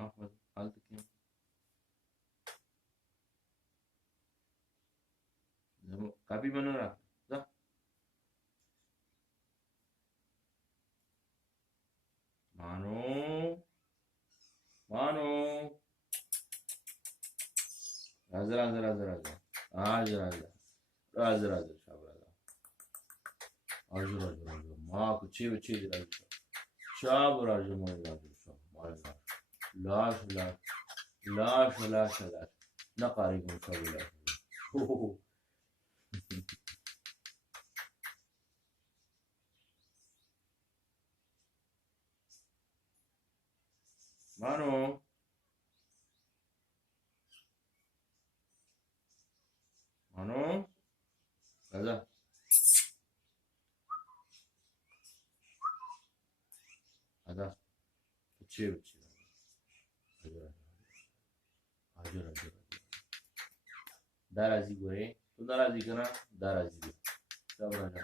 حالت كيف काफी बना रहा जा मानो मानो राजा राजा राजा राजा राजा राजा राजा राजा शाब राजा राजा राजा राजा माँ को चे राजा शाब राजा माँ राजा शाब माँ लाश लाश लाश लाश लाश ना कारी को शाब लाश मानो मानो राजा राजा चे राजा राजा राजा दाराजी गोरे तू दाराजी करा दाराजी सब राजा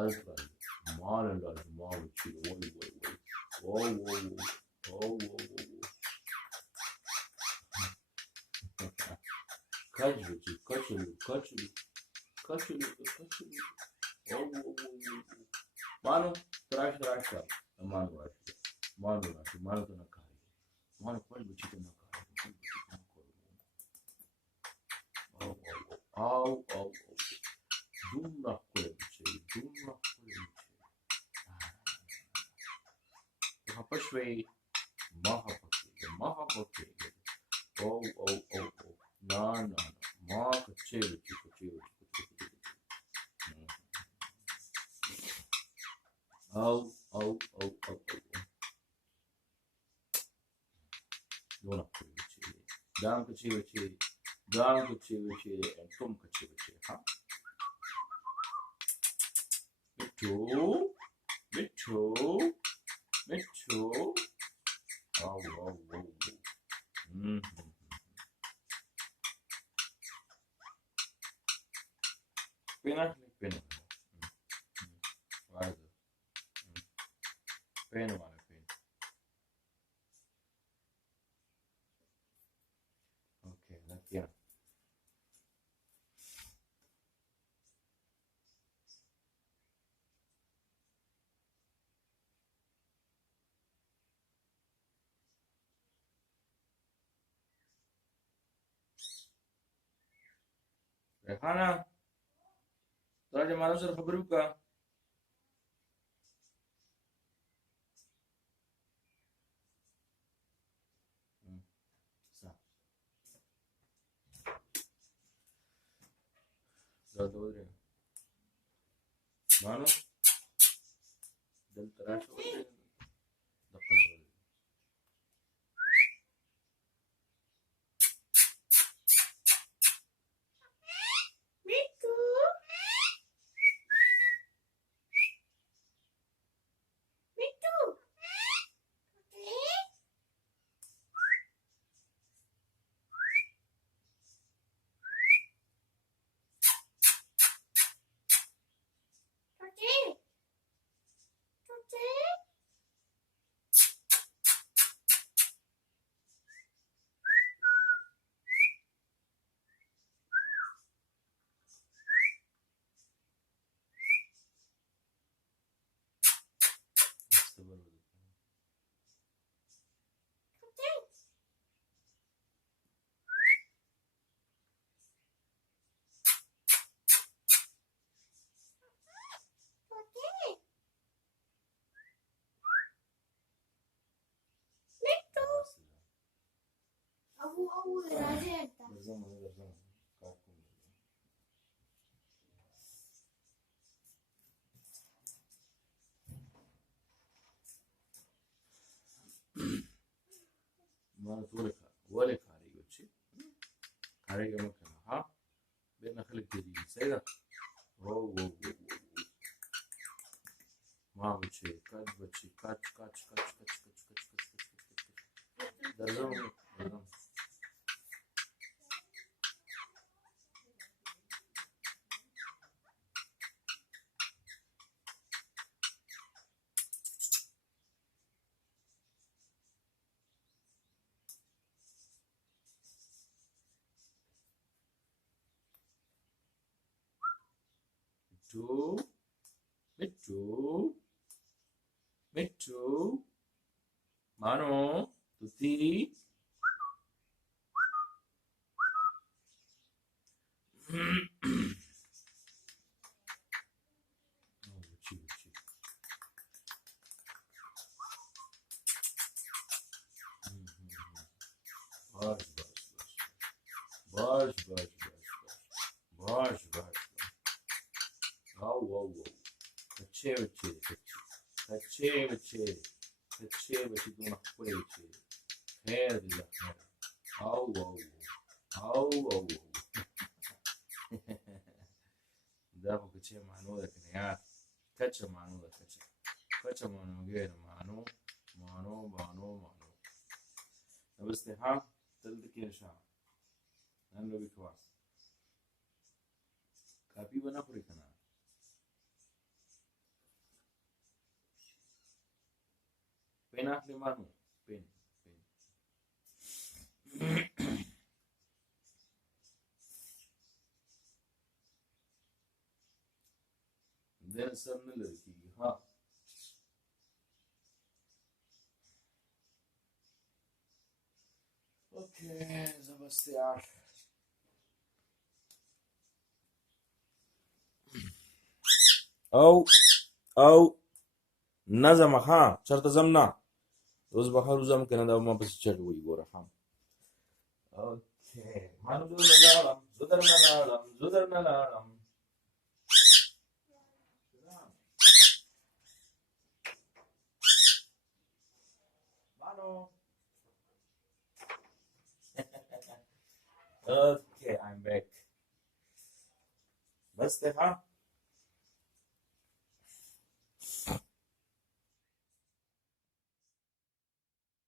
अल्फा माल लाल माल ची वो Kachulu. Mano, traz, mano, mano, tô na cara. Mano, pode botar na cara. Au. Dumna koyucu. Hapashway, Mahapake. Oh. No. Kacheru. Oh. Dona koyucu. Dan kacheru. And tum kacheru. Ha? Mitchu. Oh. Pena. Pena. Okay, that's yeah. Rehana, तुला जे मला सर खबर का मानो दिल तराश हो गया ما تقول ولا خارج وشي خارج مكان ها بين خلك تجي سيدا أو ما بتشي كات بتشي كات درزم 2 Mittu Mano Tutti Baş. Wow. Kaceveci de una quece. Perdila. Au. Dopo che c'è mano da creare, caccia mano da caccia. Caccia mano che mano. بس ها تلك شا نن لو بكواس کافی بنا پوری کنا پین اخلي مانو پین دین سر نه لري ها اوكي زبستيار او نظم ها چرته زمنا روز بخار روزم کنه دا ما پس چل وی ګوره ها اوكي مانو زودر نلالم مانو Okay, I'm back. بس ها